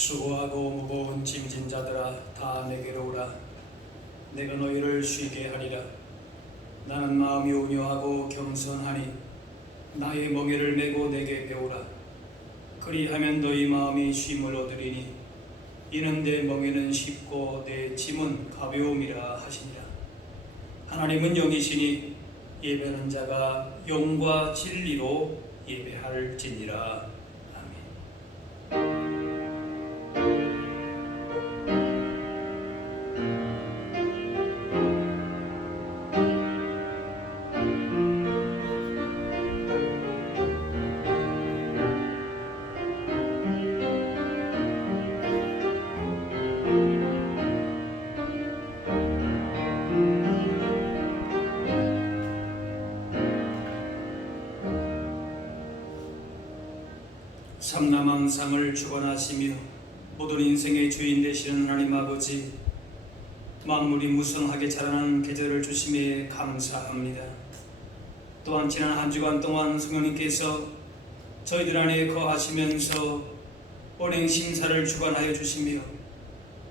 수고하고 무거운 짐진 자들아 다 내게로 오라. 내가 너희를 쉬게 하리라. 나는 마음이 온유하고 겸손하니 나의 멍에를 메고 내게 배우라. 그리하면 너희 마음이 쉼을 얻으리니 이는 내 멍에는 쉽고 내 짐은 가벼움이라 하시니라. 하나님은 영이시니 예배하는 자가 영과 진리로 예배할지니라. 삼라망상을 주관하시며 모든 인생의 주인 되시는 하나님 아버지, 만물이 무성하게 자라나는 계절을 주심에 감사합니다. 또한 지난 한 주간 동안 성령님께서 저희들 안에 거하시면서 언행 심사를 주관하여 주시며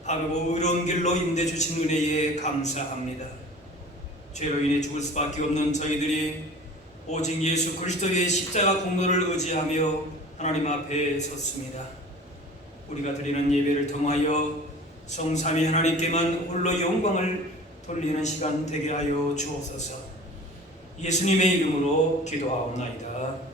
바르고 의로운 길로 인도해 주신 은혜에 감사합니다. 죄로 인해 죽을 수밖에 없는 저희들이 오직 예수 그리스도의 십자가 공로를 의지하며 하나님 앞에 섰습니다. 우리가 드리는 예배를 통하여 성삼위 하나님께만 홀로 영광을 돌리는 시간 되게 하여 주옵소서. 예수님의 이름으로 기도하옵나이다.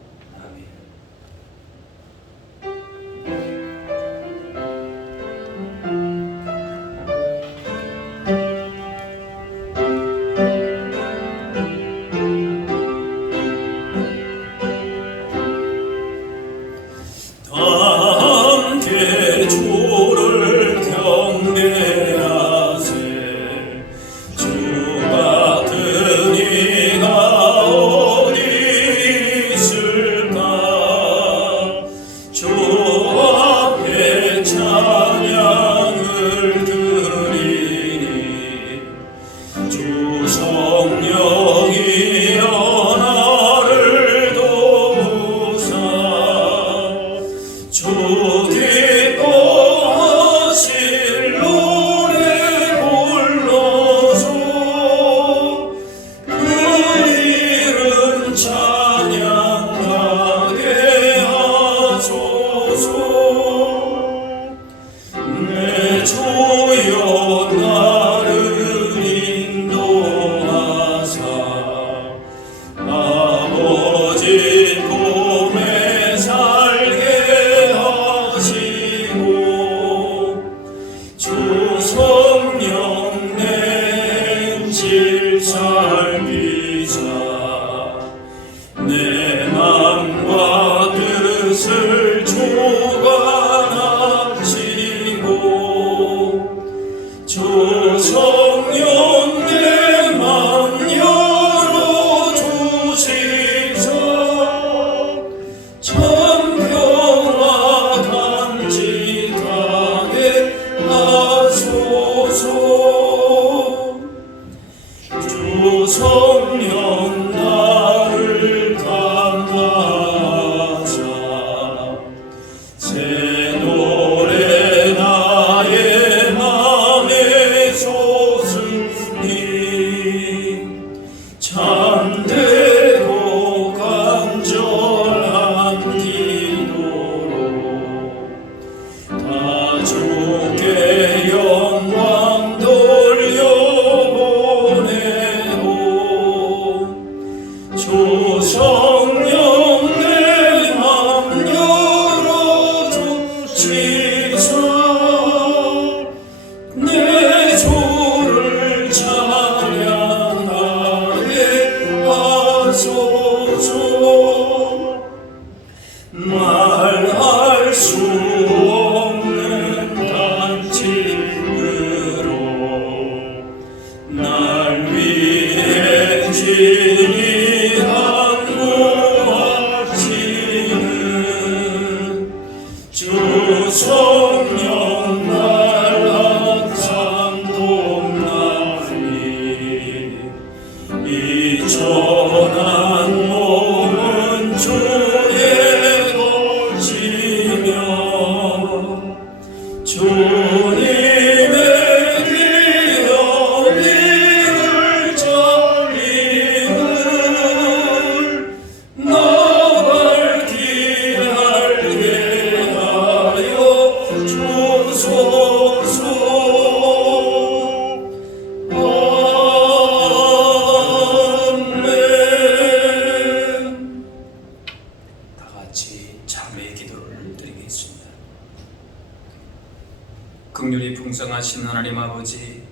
하나님 아버지,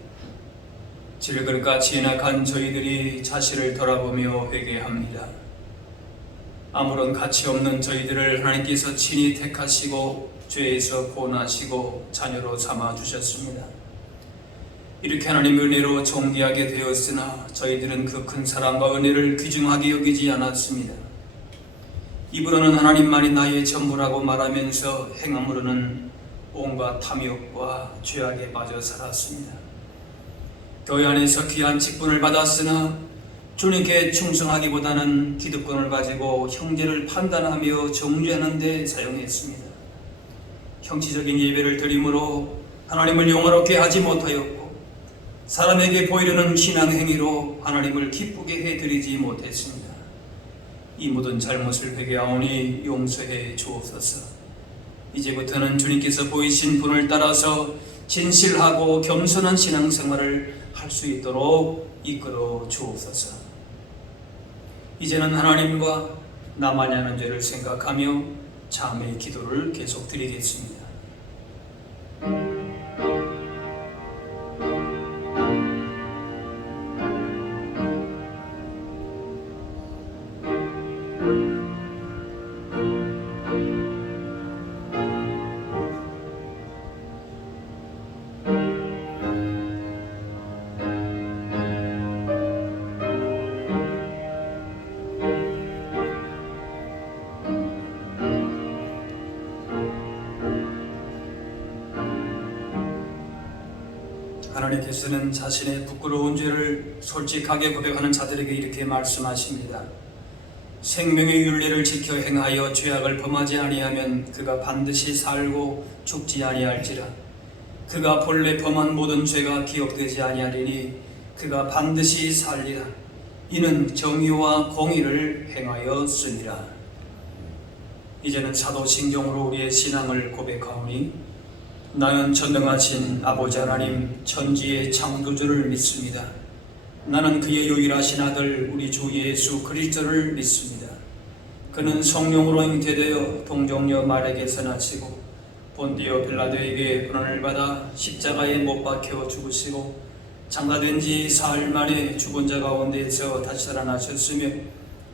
질글같이 연약한 저희들이 자신을 돌아보며 회개합니다. 아무런 가치 없는 저희들을 하나님께서 친히 택하시고 죄에서 구원하시고 자녀로 삼아주셨습니다. 이렇게 하나님의 은혜로 존귀하게 되었으나 저희들은 그 큰 사랑과 은혜를 귀중하게 여기지 않았습니다. 입으로는 하나님만이 나의 전부라고 말하면서 행함으로는 온갖 탐욕과 죄악에 빠져 살았습니다. 교회 안에서 귀한 직분을 받았으나 주님께 충성하기보다는 기득권을 가지고 형제를 판단하며 정죄하는 데 사용했습니다. 형식적인 예배를 드림으로 하나님을 영화롭게 하지 못하였고, 사람에게 보이려는 신앙 행위로 하나님을 기쁘게 해드리지 못했습니다. 이 모든 잘못을 회개하오니 용서해 주옵소서. 이제부터는 주님께서 보이신 분을 따라서 진실하고 겸손한 신앙생활을 할 수 있도록 이끌어 주옵소서. 이제는 하나님과 나만이 하는 죄를 생각하며 자매의 기도를 계속 드리겠습니다. 하나님께서는 자신의 부끄러운 죄를 솔직하게 고백하는 자들에게 이렇게 말씀하십니다. 생명의 윤리를 지켜 행하여 죄악을 범하지 아니하면 그가 반드시 살고 죽지 아니할지라. 그가 본래 범한 모든 죄가 기억되지 아니하리니 그가 반드시 살리라. 이는 정의와 공의를 행하였으니라. 이제는 사도신경으로 우리의 신앙을 고백하오니 나는 전능하신 아버지 하나님 천지의 창조주를 믿습니다. 나는 그의 유일하신 아들 우리 주 예수 그리스도를 믿습니다. 그는 성령으로 잉태되어 동정녀 마리아에게서 나시고 본디오 빌라도에게 고난을 받아 십자가에 못 박혀 죽으시고 장가된 지 사흘 만에 죽은 자 가운데에서 다시 살아나셨으며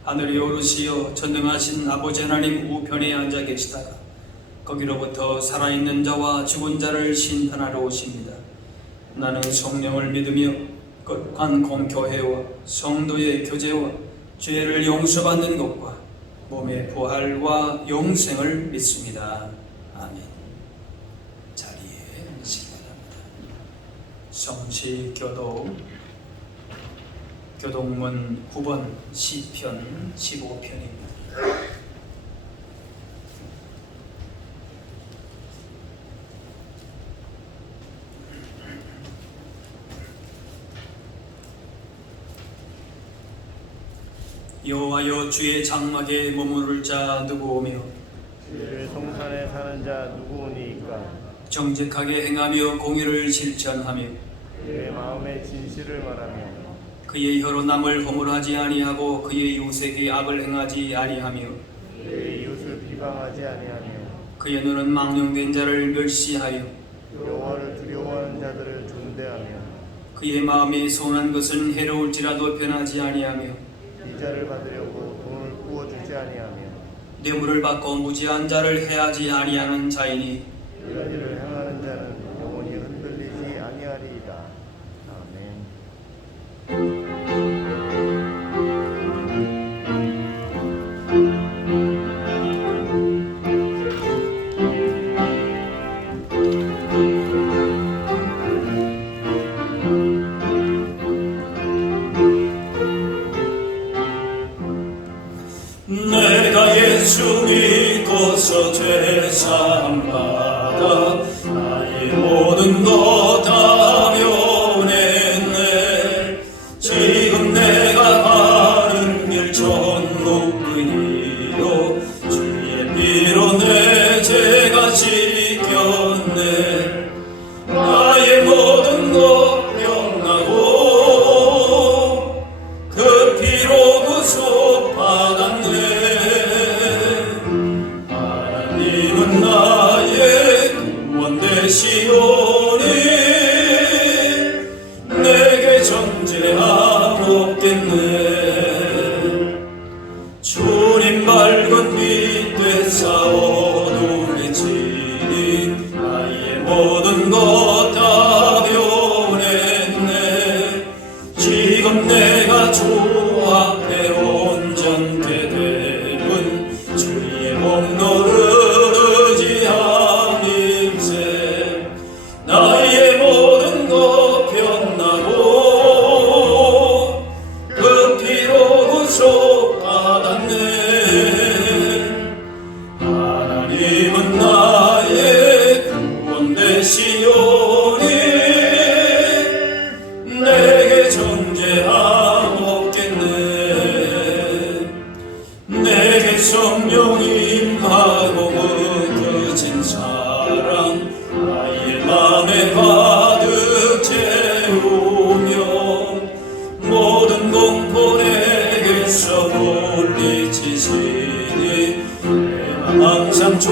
하늘에 오르시어 전능하신 아버지 하나님 우편에 앉아 계시다가 거기로부터 살아있는 자와 죽은 자를 심판하러 오십니다. 나는 성령을 믿으며 거룩한 공교회와 성도의 교제와 죄를 용서받는 것과 몸의 부활과 영생을 믿습니다. 아멘. 자리에 앉으시기 바랍니다. 성시교독 교독문 9번 시편 15편입니다. 여호와여 주의 장막에 머무를 자 누구오며 주의 성산에 사는 자 누구오니이까. 정직하게 행하며 공의를 실천하며 그의 마음의 진실을 말하며 그의 혀로 남을 허물하지 아니하고 그의 이웃에게 악을 행하지 아니하며 그의 이웃을 비방하지 아니하며 그의 눈은 망령된 자를 멸시하여 여호와를 두려워하는 자들을 존대하며 그의 마음이 선한 것은 해로울지라도 변하지 아니하며 이자를 받으려고 돈을 구워주지 아니하며 뇌물을 받고 무지한 자를 해하지 아니하는 자이니 이런 일을 행하는 자는 영원히 흔들리지 아니하리이다. 아멘. 내가 예수 믿고서 죄사함 받아 나의 모든 것 다 면했네. 지금 내가 가는 길 천국이요 주의 피로 내 죄가 씻겼네. 나의 모든 것 병나고 그 피로 구속받았네. 하나님은 나 내게 정죄함 없겠네. 주님 밝은 빛에 싸워둠이 지닌 나의 모든 것 다 변했네. 지금 내가 주 앞에 온전케 되면 주의 목노를 의지함일세. 나의 모든 것 변나고 그 피로 구속받았네. 하나님은 나의 구원 되시오니 내게 정죄함 없겠네. 내게 성령 임하고 그진 사랑 나의 맘에 가득 채우며 모든 공포 내게서 물리치시니 내 맘 항상 주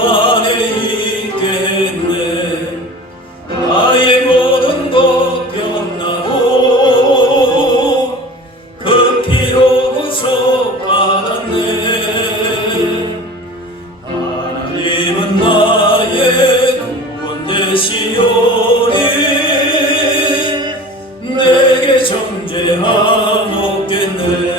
안에 있겠네. 나의 모든 것 변나고 그 피로 구속받았네. 하나님은 나의 구원 되시오니 내게 정죄함 없겠네.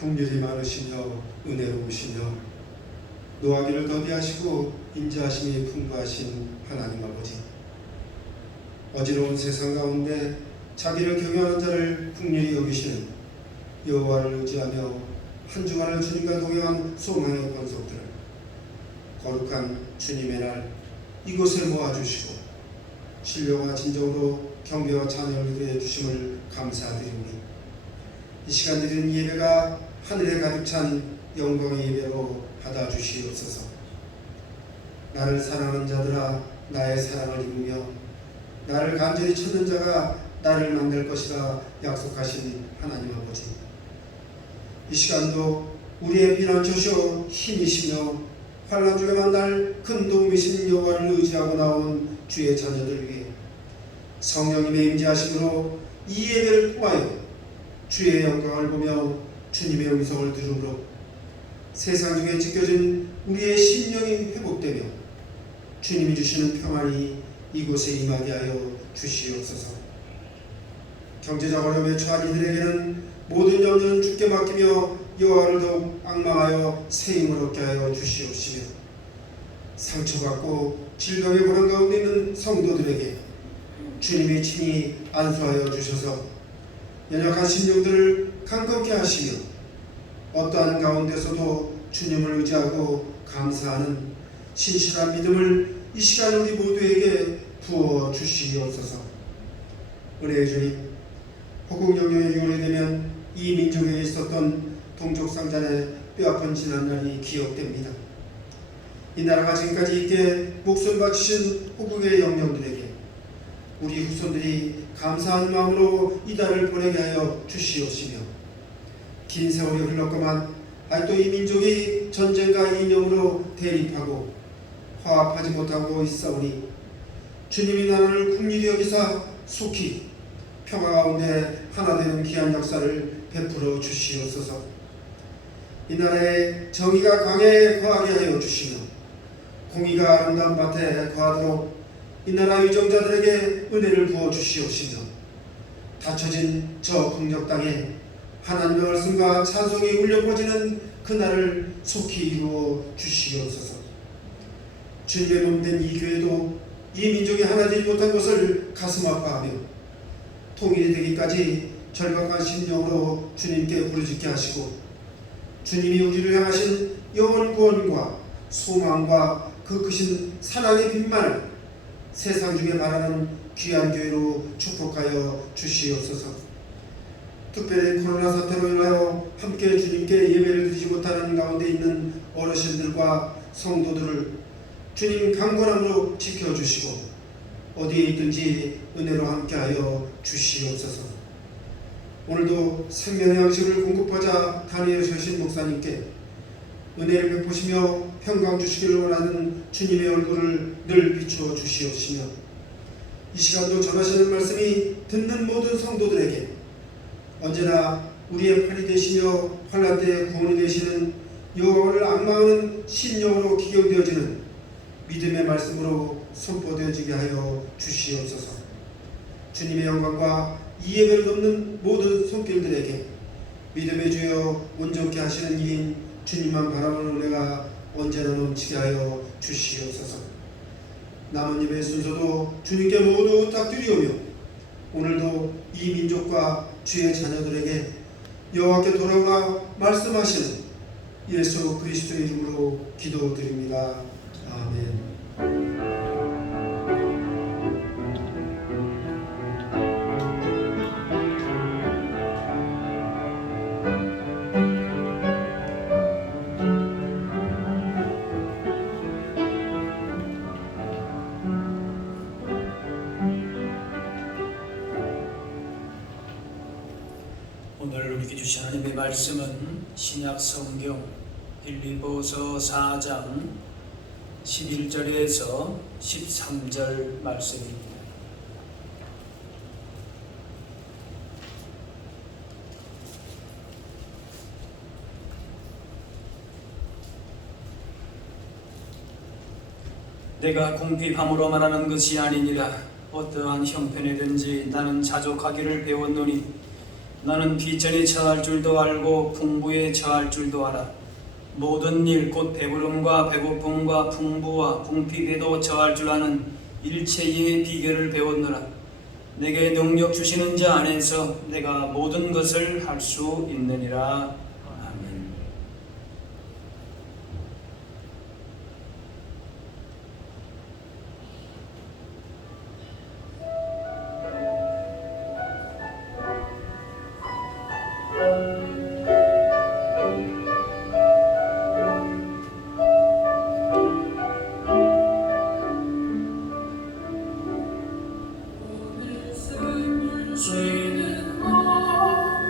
긍휼이 많으시며 은혜로우시며 노하기를 더디하시고 인자하심이 풍부하신 하나님 아버지, 어지러운 세상 가운데 자기를 경외하는 자를 긍휼히 여기시는 여호와를 의지하며 한 주간을 주님과 동행한 소망의 권속들을 거룩한 주님의 날 이곳에 모아주시고 신령과 진정으로 경배와 찬양을 드려 주심을 감사드리오니 이 시간 드리는 예배가 하늘에 가득 찬 영광의 예배로 받아주시옵소서. 나를 사랑하는 자들아 나의 사랑을 입으며 나를 간절히 찾는 자가 나를 만날 것이라 약속하신 하나님 아버지, 이 시간도 우리의 피난처시오 힘이시며 환난 중에 만날 큰 도움이신 여호와를 의지하고 나온 주의 자녀들 위해 성령님의 임재하심으로 이 예배를 통하여 주의 영광을 보며 주님의 음성을 들음으로 세상 중에 찢겨진 우리의 심령이 회복되며 주님이 주시는 평안이 이곳에 임하게 하여 주시옵소서. 경제적 어려움에 처한 이들에게는 모든 염려는 주께 맡기며 여호와를 더욱 앙망하여 새 힘을 얻게 하여 주시옵시며 상처받고 질병의 고난 가운데 있는 성도들에게 주님의 친히 안수하여 주셔서 연약한 심령들을 강건케 하시며 어떠한 가운데서도 주님을 의지하고 감사하는 신실한 믿음을 이 시간 우리 모두에게 부어 주시옵소서. 은혜의 주님, 호국영령의 6월이 되면 이 민족에 있었던 동족상잔의 뼈아픈 지난날이 기억됩니다. 이 나라가 지금까지 있게 목숨 바치신 호국의 영령들에게 우리 후손들이 감사한 마음으로 이 달을 보내게 하여 주시옵시며 긴 세월이 흘렀건만 아직도 이 민족이 전쟁과 이념으로 대립하고 화합하지 못하고 있사오니 주님이 나라를 긍휼히 여기사 속히 평화 가운데 하나 되는 귀한 역사를 베풀어 주시옵소서. 이 나라에 정의가 강에 거하게 하여 주시며 공의가 아름다운 밭에 거하도록 이 나라 위정자들에게 은혜를 부어 주시옵시며 닫혀진 저 북녘 땅에 하나님의 말씀과 찬송이 울려 퍼지는 그날을 속히 이루어 주시옵소서. 주님의 몸된 이 교회도 이 민족이 하나 되지 못한 것을 가슴 아파하며 통일이 되기까지 절박한 심령으로 주님께 부르짖게 하시고 주님이 우리를 향하신 영원 구원과 소망과 그 크신 사랑의 빛만을 세상 중에 바라는 귀한 교회로 축복하여 주시옵소서. 특별히 코로나 사태로 인하여 함께 주님께 예배를 드리지 못하는 가운데 있는 어르신들과 성도들을 주님 강건함으로 지켜주시고 어디에 있든지 은혜로 함께하여 주시옵소서. 오늘도 생명의 양식을 공급하자 단위에 서신 목사님께 은혜를 베푸시며 평강 주시기를 원하는 주님의 얼굴을 늘 비추어 주시옵시며 이 시간도 전하시는 말씀이 듣는 모든 성도들에게 언제나 우리의 팔이 되시며 환난 때의 구원이 되시는 여호와를 앙망하는 신령으로 기경되어지는 믿음의 말씀으로 선포되어지게 하여 주시옵소서. 주님의 영광과 이 예배를 돕는 모든 손길들에게 믿음의 주여 온전케 하시는 이인 주님만 바라보는 은혜가 언제나 넘치게 하여 주시옵소서. 남은 예배 순서도 주님께 모두 부탁드리오며 오늘도 이 민족과 주의 자녀들에게 여호와께 돌아오라 말씀하시는 예수 그리스도의 이름으로 기도드립니다. 아멘. 오늘 우리에게 주신 하나님의 말씀은 신약 성경 빌립보서 4장 11절에서 13절 말씀입니다. 내가 궁핍함으로 말하는 것이 아니니라. 어떠한 형편이든지 나는 자족하기를 배웠노니 나는 비천에 처할 줄도 알고 풍부에 처할 줄도 알아. 모든 일 곧 배부름과 배고픔과 풍부와 궁핍에도 처할 줄 아는 일체의 비결을 배웠노라. 내게 능력 주시는 자 안에서 내가 모든 것을 할 수 있느니라. 아멘. 주는 것 같아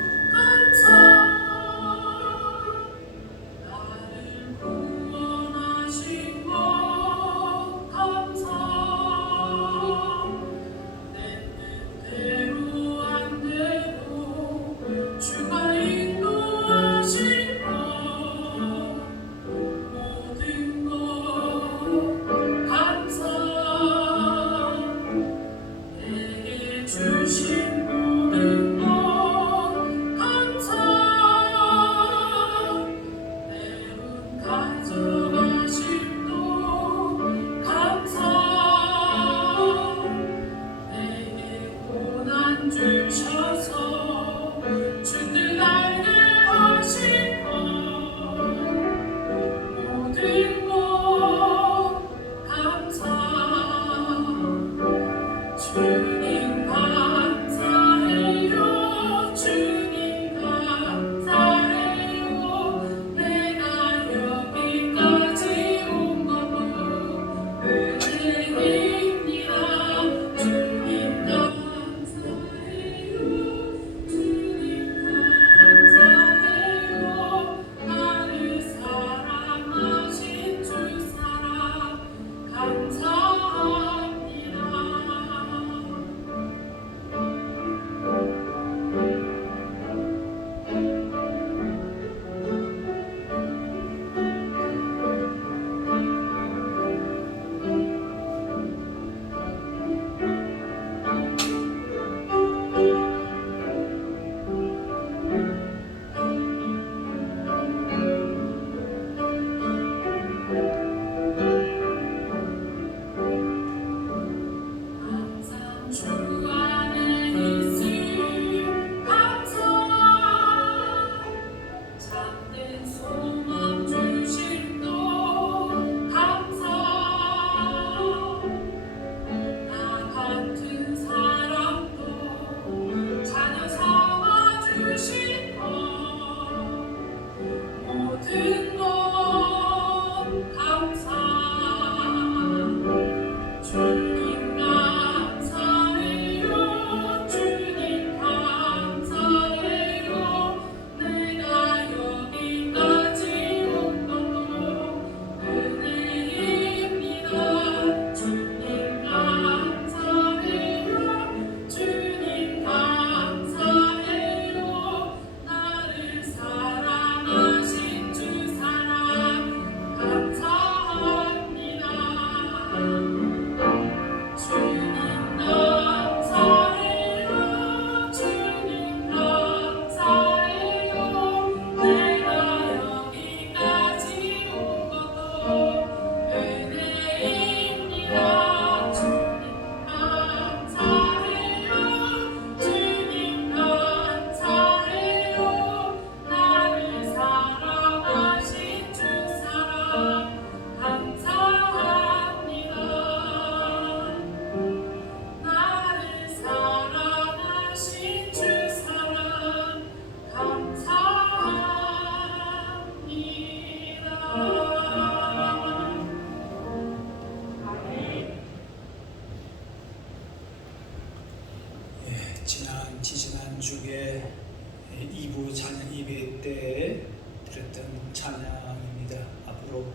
찬양입니다. 앞으로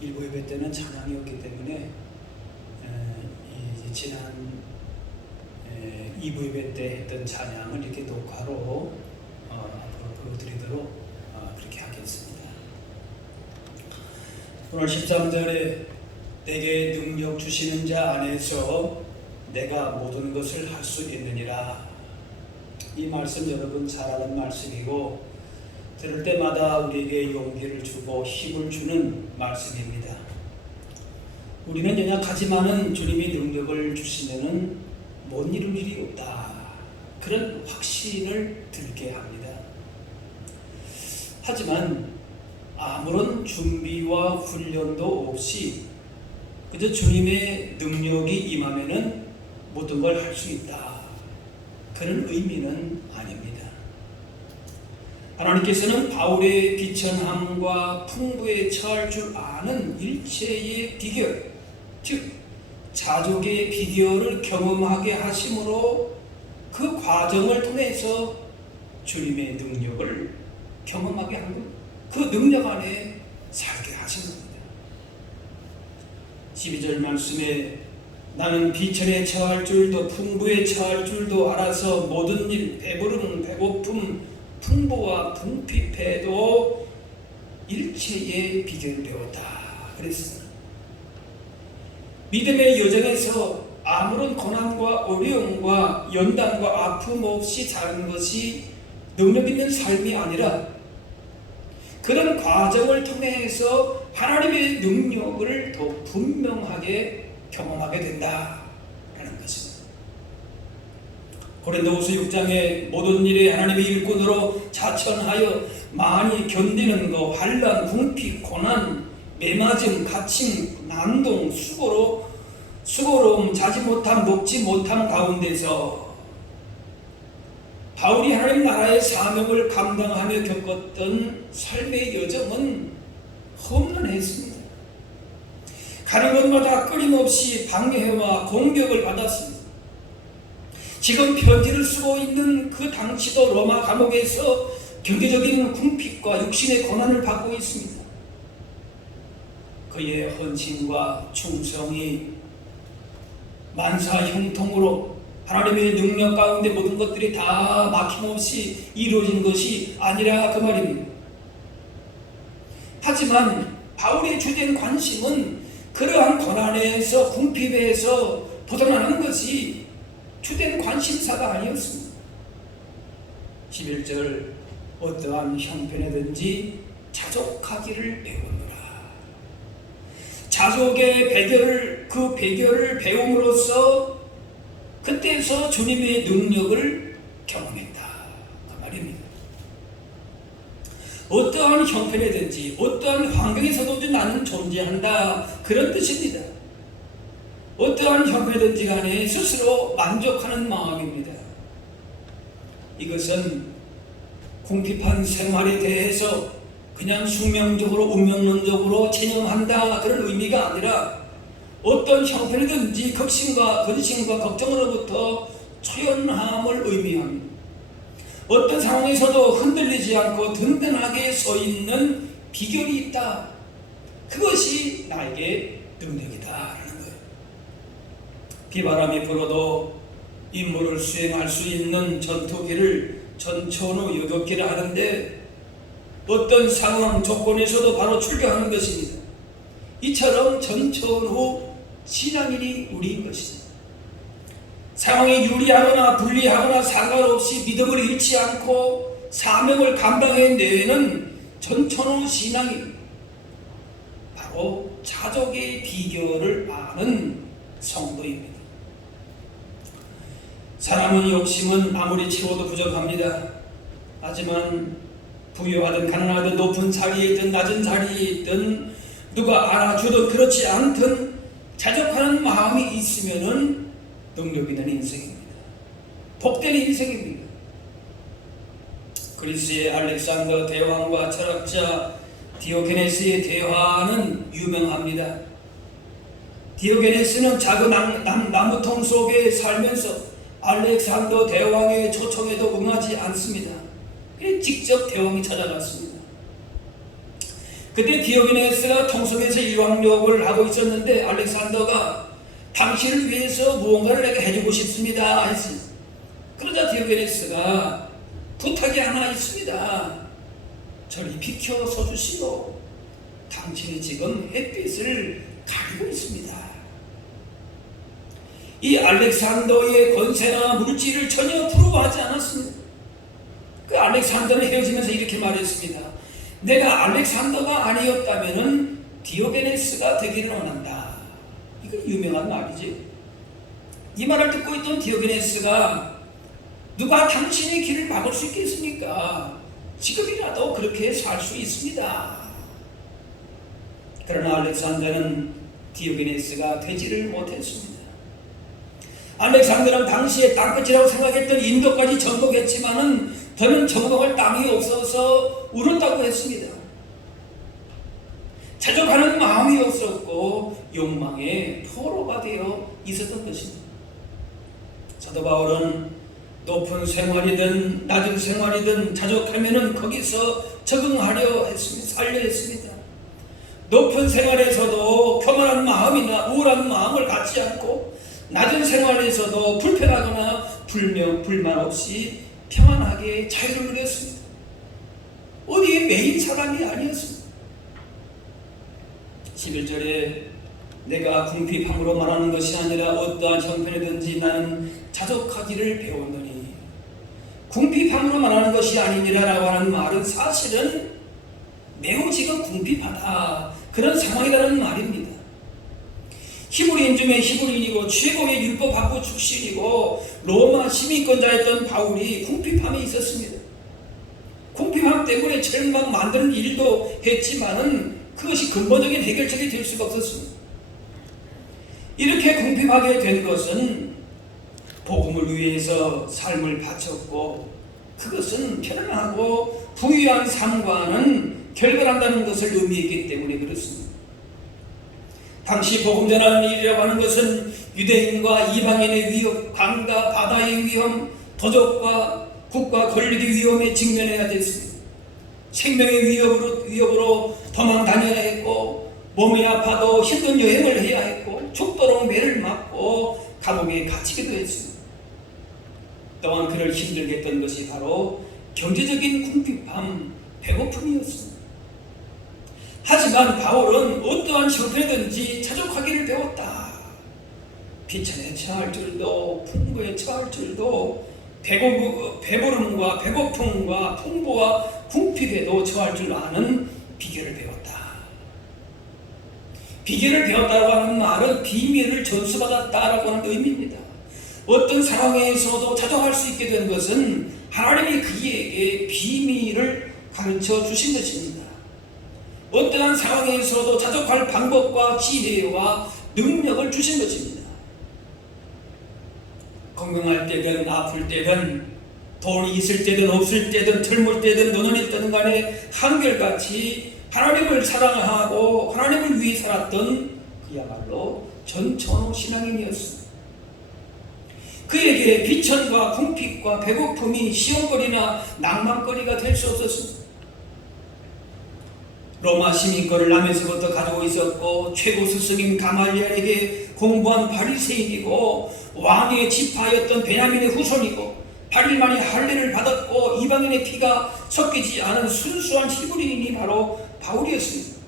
일부 예배 때는 찬양이었기 때문에 이제 지난 2부 예배 때 했던 찬양을 이렇게 녹화로 앞으로 보여드리도록 그렇게 하겠습니다. 오늘 13절에 내게 능력 주시는 자 안에서 내가 모든 것을 할 수 있느니라. 이 말씀 여러분 잘 아는 말씀이고 들을 때마다 우리에게 용기를 주고 힘을 주는 말씀입니다. 우리는 연약하지만은 주님이 능력을 주시면은 못 이룰 일이 없다. 그런 확신을 들게 합니다. 하지만 아무런 준비와 훈련도 없이 그저 주님의 능력이 임하면은 모든 걸 할 수 있다. 그런 의미는 아닙니다. 하나님께서는 바울의 비천함과 풍부에 처할 줄 아는 일체의 비결, 즉 자족의 비결을 경험하게 하심으로 그 과정을 통해서 주님의 능력을 경험하게 한 것, 그 능력 안에 살게 하신 겁니다. 12절 말씀에 나는 비천에 처할 줄도 풍부에 처할 줄도 알아서 모든 일, 배부름, 배고픔, 풍부와 궁핍해도 일체의 비결을 배웠다. 그랬습니다. 믿음의 여정에서 아무런 고난과 어려움과 연단과 아픔 없이 사는 것이 능력 있는 삶이 아니라 그런 과정을 통해서 하나님의 능력을 더 분명하게 경험하게 된다라는 것입니다. 고린도후서 6장에 모든 일에 하나님의 일꾼으로 자천하여 많이 견디는 것, 환난, 궁핍, 고난, 매맞음, 갇힘, 난동, 수고로움, 자지 못함, 먹지 못함 가운데서 바울이 하나님 나라의 사명을 감당하며 겪었던 삶의 여정은 험난했습니다. 가는 곳마다 끊임없이 방해와 공격을 받았습니다. 지금 편지를 쓰고 있는 그 당시도 로마 감옥에서 경제적인 궁핍과 육신의 고난을 받고 있습니다. 그의 헌신과 충성이 만사 형통으로 하나님의 능력 가운데 모든 것들이 다 막힘없이 이루어진 것이 아니라 그 말입니다. 하지만 바울의 주된 관심은 그러한 고난에서 궁핍에서 벗어나는 것이 주된 관심사가 아니었습니다. 11절 어떠한 형편이든지 자족하기를 배우노라. 자족의 그 배결을 배움으로써 그때서 주님의 능력을 경험했다. 그 말입니다. 어떠한 형편이든지 어떠한 환경에서도 나는 존재한다. 그런 뜻입니다. 어떠한 형편이든지 간에 스스로 만족하는 마음입니다. 이것은 궁핍한 생활에 대해서 그냥 숙명적으로 운명론적으로 체념한다 그런 의미가 아니라 어떤 형편이든지 걱심과 근심과 걱정으로부터 초연함을 의미합니다. 어떤 상황에서도 흔들리지 않고 든든하게 서 있는 비결이 있다. 그것이 나에게 능력이다라는 거예요. 비바람이 불어도 임무를 수행할 수 있는 전투기를 전천후 여객기를 하는데 어떤 상황 조건에서도 바로 출격하는 것입니다. 이처럼 전천후 신앙인이 우리인 것입니다. 상황이 유리하거나 불리하거나 상관없이 믿음을 잃지 않고 사명을 감당해내는 전천후 신앙이 바로 자족의 비결을 아는 성도입니다. 사람은 욕심은 아무리 채워도 부족합니다. 하지만 부유하든 가난하든 높은 자리에 있든 낮은 자리에 있든 누가 알아주든 그렇지 않든 자족하는 마음이 있으면은 능력 있는 인생입니다. 복된 인생입니다. 그리스의 알렉산더 대왕과 철학자 디오게네스의 대화는 유명합니다. 디오게네스는 작은 나무통 속에 살면서 알렉산더 대왕의 초청에도 응하지 않습니다. 직접 대왕이 찾아갔습니다. 그때 디오게네스가 통속에서 일왕욕을 하고 있었는데 알렉산더가 당신을 위해서 무언가를 내가 해주고 싶습니다 했습니다. 그러자 디오게네스가 부탁이 하나 있습니다. 저리 비켜 서주시오. 당신이 지금 햇빛을 가리고 있습니다. 이 알렉산더의 권세나 물질을 전혀 부러워하지 않았습니다. 그 알렉산더는 헤어지면서 이렇게 말했습니다. 내가 알렉산더가 아니었다면 디오게네스가 되기를 원한다. 이거 유명한 말이지. 이 말을 듣고 있던 디오게네스가 누가 당신의 길을 막을 수 있겠습니까? 지금이라도 그렇게 살 수 있습니다. 그러나 알렉산더는 디오게네스가 되지를 못했습니다. 알렉산더는 당시에 땅끝이라고 생각했던 인도까지 정복했지만은 더는 정복할 땅이 없어서 울었다고 했습니다. 자족하는 마음이 없었고 욕망의 포로가 되어 있었던 것입니다. 사도 바울은 높은 생활이든 낮은 생활이든 자족하면은 거기서 적응하려 했습니다. 살려 했습니다. 높은 생활에서도 교만한 마음이나 우울한 마음을 갖지 않고 낮은 생활에서도 불편하거나 불만 없이 평안하게 자유를 누렸습니다. 어디에 매인 사람이 아니었습니다. 11절에 내가 궁핍함으로 말하는 것이 아니라 어떠한 형편이든지 나는 자족하기를 배웠노니, 궁핍함으로 말하는 것이 아니니라라고 하는 말은 사실은 매우 지금 궁핍하다 그런 상황이라는 말입니다. 히브리인 중에 히브리인이고 최고의 율법학부 출신이고 로마 시민권자였던 바울이 궁핍함에 있었습니다. 궁핍함 때문에 절망 만드는 일도 했지만은 그것이 근본적인 해결책이 될 수가 없었습니다. 이렇게 궁핍하게 된 것은 복음을 위해서 삶을 바쳤고 그것은 편안하고 부유한 삶과는 결별한다는 것을 의미했기 때문에 그렇습니다. 당시 복음 전하는 일이라고 하는 것은 유대인과 이방인의 위협, 강과 바다의 위험, 도적과 국가 권력의 위험에 직면해야 됐습니다. 생명의 위협으로 도망 다녀야 했고 몸이 아파도 힘든 여행을 해야 했고 죽도록 매를 맞고 감옥에 갇히기도 했습니다. 또한 그를 힘들게 했던 것이 바로 경제적인 궁핍함, 배고픔이었습니다. 하지만 바울은 어떠한 형편이든지 자족하기를 배웠다. 비천에 처할 줄도 풍부에 처할 줄도 배부름과 배고픔과 풍부와 궁핍에도 처할 줄 아는 비결을 배웠다. 비결을 배웠다고 하는 말은 비밀을 전수받았다라고 하는 의미입니다. 어떤 상황에서도 자족할 수 있게 된 것은 하나님이 그에게 비밀을 가르쳐 주신 것입니다. 어떠한 상황에서도 자족할 방법과 지혜와 능력을 주신 것입니다. 건강할 때든 아플 때든 돈이 있을 때든 없을 때든 젊을 때든 노년이 있든 간에 한결같이 하나님을 사랑하고 하나님을 위해 살았던 그야말로 전천후 신앙인이었습니다. 그에게 비천과 궁핍과 배고픔이 시험거리나 낭만거리가 될 수 없었습니다. 로마 시민권을 남에서부터 가지고 있었고 최고 스승인 가말리엘에게 공부한 바리새인이고 왕의 지파였던 베냐민의 후손이고 8일 만에 할례를 받았고 이방인의 피가 섞이지 않은 순수한 히브리인이 바로 바울이었습니다.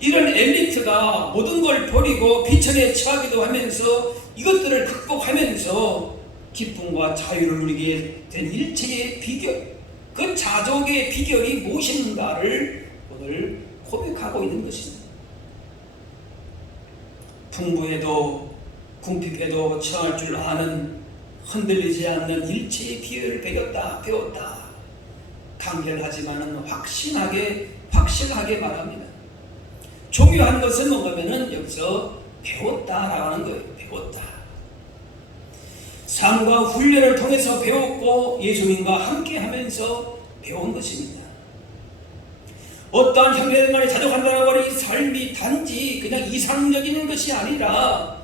이런 엘리트가 모든 걸 버리고 비천에 처하기도 하면서 이것들을 극복하면서 기쁨과 자유를 누리게 된 일체의 비결, 그 자족의 비결이 무엇인가를 오늘 고백하고 있는 것입니다. 풍부해도 궁핍해도 처할 줄 아는 흔들리지 않는 일체의 비결을 배웠다. 간결하지만은 확실하게 말합니다. 중요한 것은 뭔가면은 여기서 배웠다라고 하는 거예요. 배웠다. 삶과 훈련을 통해서 배웠고 예수님과 함께 하면서 배운 것입니다. 어떠한 형편만에 자족한다고 하는 이 삶이 단지 그냥 이상적인 것이 아니라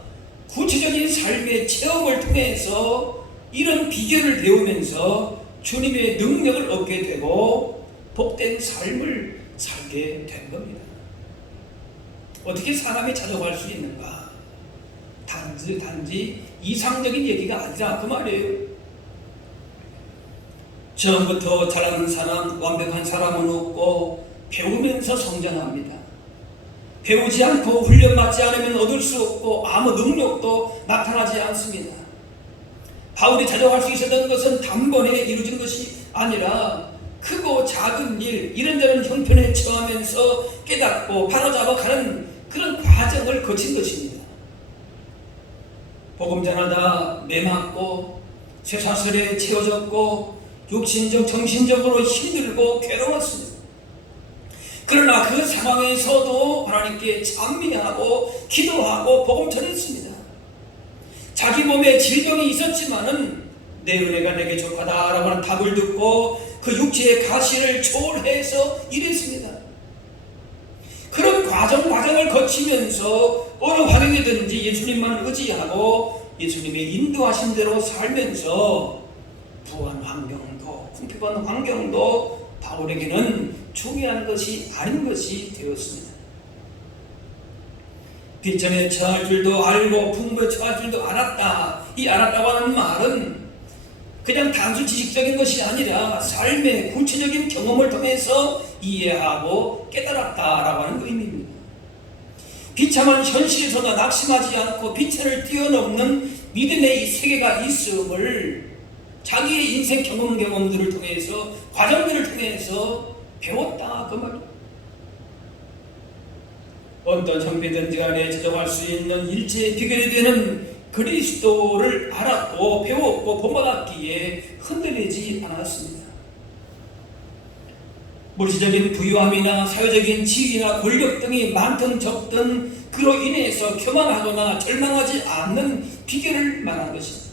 구체적인 삶의 체험을 통해서 이런 비결을 배우면서 주님의 능력을 얻게 되고 복된 삶을 살게 된 겁니다. 어떻게 사람이 자족할 수 있는가? 단지 이상적인 얘기가 아니라 그 말이에요. 처음부터 잘하는 사람, 완벽한 사람은 없고 배우면서 성장합니다. 배우지 않고 훈련받지 않으면 얻을 수 없고 아무 능력도 나타나지 않습니다. 바울이 자족할 수 있었던 것은 단번에 이루어진 것이 아니라 크고 작은 일, 이런저런 형편에 처하면서 깨닫고 바로잡아가는 그런 과정을 거친 것입니다. 복음 전하다 매맞고 쇠사슬에 채워졌고 육신적, 정신적으로 힘들고 괴로웠습니다. 그러나 그 상황에서도 하나님께 찬미하고 기도하고 복음 전했습니다. 자기 몸에 질병이 있었지만은 내 은혜가 내게 족하다라고 하는 답을 듣고 그 육체의 가시를 초월해서 일했습니다. 그런 과정을 거치면서 어느 환경이든지 예수님만 의지하고 예수님의 인도하신 대로 살면서 부한 환경도 궁핍한 환경도 바울에게는 중요한 것이 아닌 것이 되었습니다. 비천에 처할 줄도 알고 풍부에 처할 줄도 알았다. 이 알았다고 하는 말은 그냥 단순 지식적인 것이 아니라 삶의 구체적인 경험을 통해서 이해하고 깨달았다라고 하는 의미입니다. 비참한 현실에서도 낙심하지 않고 비천을 뛰어넘는 믿음의 이 세계가 있음을 자기의 인생 경험들을 통해서 과정들을 통해서 배웠다 그 말이에요. 어떤 형편이든지 간에 저정할 수 있는 일체의 비결이 되는 그리스도를 알았고 배웠고 본받았기에 흔들리지 않았습니다. 물질적인 부유함이나 사회적인 지위나 권력 등이 많든 적든 그로 인해서 교만하거나 절망하지 않는 비결을 말한 것입니다.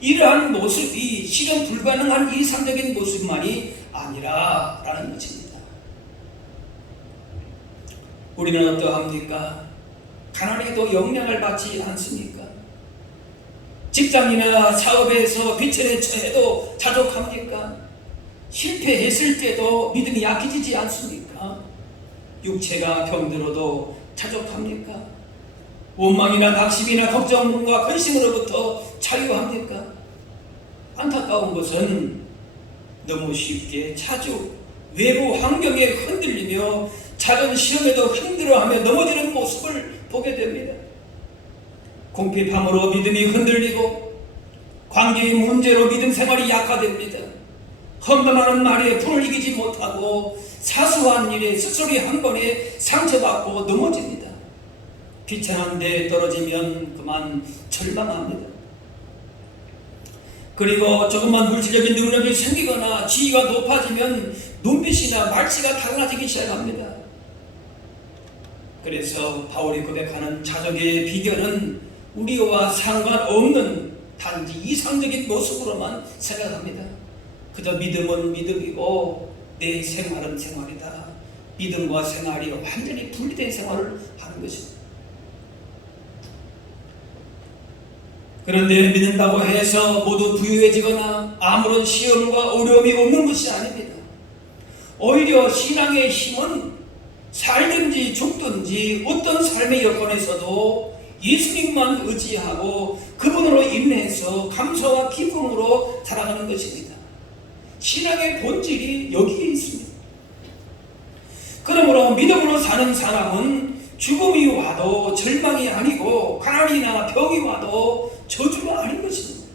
이러한 모습이 실현 불가능한 이상적인 모습만이 아니라 라는 것입니다. 우리는 어떠합니까? 가난해도 영향을 받지 않습니까? 직장이나 사업에서 비천에 처해도 자족합니까? 실패했을 때도 믿음이 약해지지 않습니까? 육체가 병들어도 자족합니까? 원망이나 낙심이나 걱정과 근심으로부터 자유합니까? 안타까운 것은 너무 쉽게 자주 외부 환경에 흔들리며 작은 시험에도 힘들어하며 넘어지는 모습을 보게 됩니다. 궁핍함으로 믿음이 흔들리고 관계의 문제로 믿음 생활이 약화됩니다. 험담하는 말에 불을 이기지 못하고 사소한 일에 쓴소리 한 번에 상처받고 넘어집니다. 비천한 데에 떨어지면 그만 절망합니다. 그리고 조금만 물질적인 능력이 생기거나 지위가 높아지면 눈빛이나 말치가 달라지기 시작합니다. 그래서 바울이 고백하는 자족의 비결은 우리와 상관없는 단지 이상적인 모습으로만 생각합니다. 그저 믿음은 믿음이고 내 생활은 생활이다. 믿음과 생활이 완전히 분리된 생활을 하는 것입니다. 그런데 믿는다고 해서 모두 부유해지거나 아무런 시험과 어려움이 없는 것이 아닙니다. 오히려 신앙의 힘은 살든지 죽든지 어떤 삶의 여건에서도 예수님만 의지하고 그분으로 인해서 감사와 기쁨으로 살아가는 것입니다. 신앙의 본질이 여기에 있습니다. 그러므로 믿음으로 사는 사람은 죽음이 와도 절망이 아니고 가난이나 병이 와도 저주가 아닌 것입니다.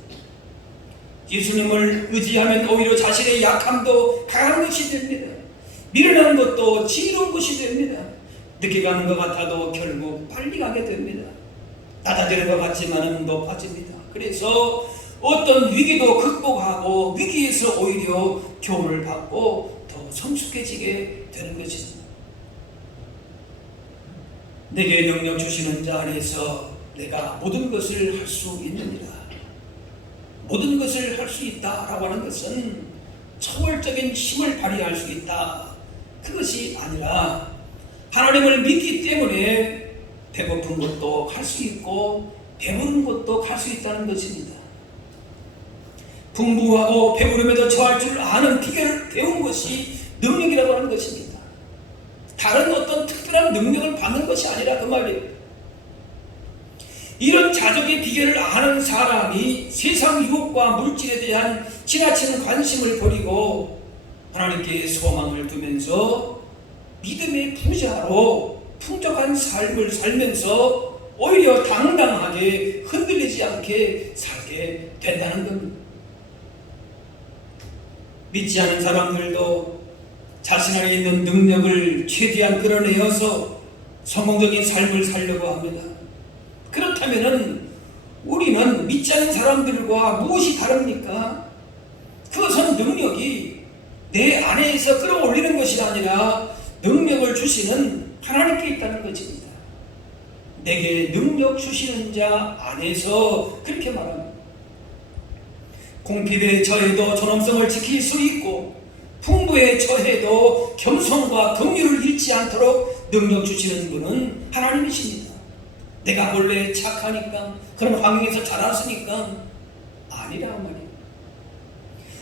예수님을 의지하면 오히려 자신의 약함도 강한 것이 됩니다. 미련한 것도 지혜로운 것이 됩니다. 늦게 가는 것 같아도 결국 빨리 가게 됩니다. 낮아지는 것 같지만 높아집니다. 그래서 어떤 위기도 극복하고 위기에서 오히려 교훈을 받고 더 성숙해지게 되는 것입니다. 내게 능력 주시는 자 안에서 내가 모든 것을 할 수 있느니라. 모든 것을 할 수 있다라고 하는 것은 초월적인 힘을 발휘할 수 있다. 그것이 아니라 하나님을 믿기 때문에 배고픈 것도 할 수 있고 배부른 것도 할 수 있다는 것입니다. 풍부하고 배부름에도 처할 줄 아는 비결을 배운 것이 능력이라고 하는 것입니다. 다른 어떤 특별한 능력을 받는 것이 아니라 그 말이에요. 이런 자족의 비결을 아는 사람이 세상 유혹과 물질에 대한 지나치는 관심을 버리고 하나님께 소망을 두면서 믿음의 부자로 풍족한 삶을 살면서 오히려 당당하게 흔들리지 않게 살게 된다는 겁니다. 믿지 않은 사람들도 자신 안에 있는 능력을 최대한 끌어내어서 성공적인 삶을 살려고 합니다. 그렇다면 우리는 믿지 않은 사람들과 무엇이 다릅니까? 그것은 능력이 내 안에서 끌어올리는 것이 아니라 능력을 주시는 하나님께 있다는 것입니다. 내게 능력 주시는 자 안에서 그렇게 말합니다. 공핍에 처해도 존엄성을 지킬 수 있고 풍부에 처해도 겸손과 긍휼을 잃지 않도록 능력 주시는 분은 하나님이십니다. 내가 원래 착하니까 그런 환경에서 자랐으니까 아니라 말이에요.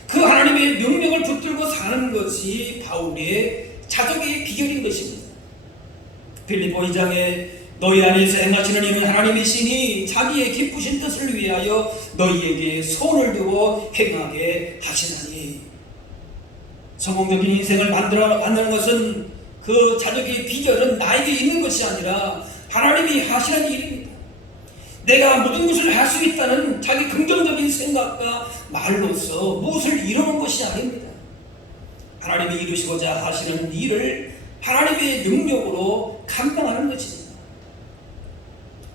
그 하나님의 능력을 붙들고 사는 것이 바울의 자족의 비결인 것입니다. 빌립보 2장에 너희 안에서 행하시는 이는 하나님이시니 자기의 기쁘신 뜻을 위하여 너희에게 손을 두고 행하게 하시나니. 성공적인 인생을 만드는 것은 그 자족의 비결은 나에게 있는 것이 아니라 하나님이 하시는 일입니다. 내가 모든 것을 할 수 있다는 자기 긍정적인 생각과 말로서 무엇을 이루는 것이 아닙니다. 하나님이 이루시고자 하시는 일을 하나님의 능력으로 감당하는 것입니다.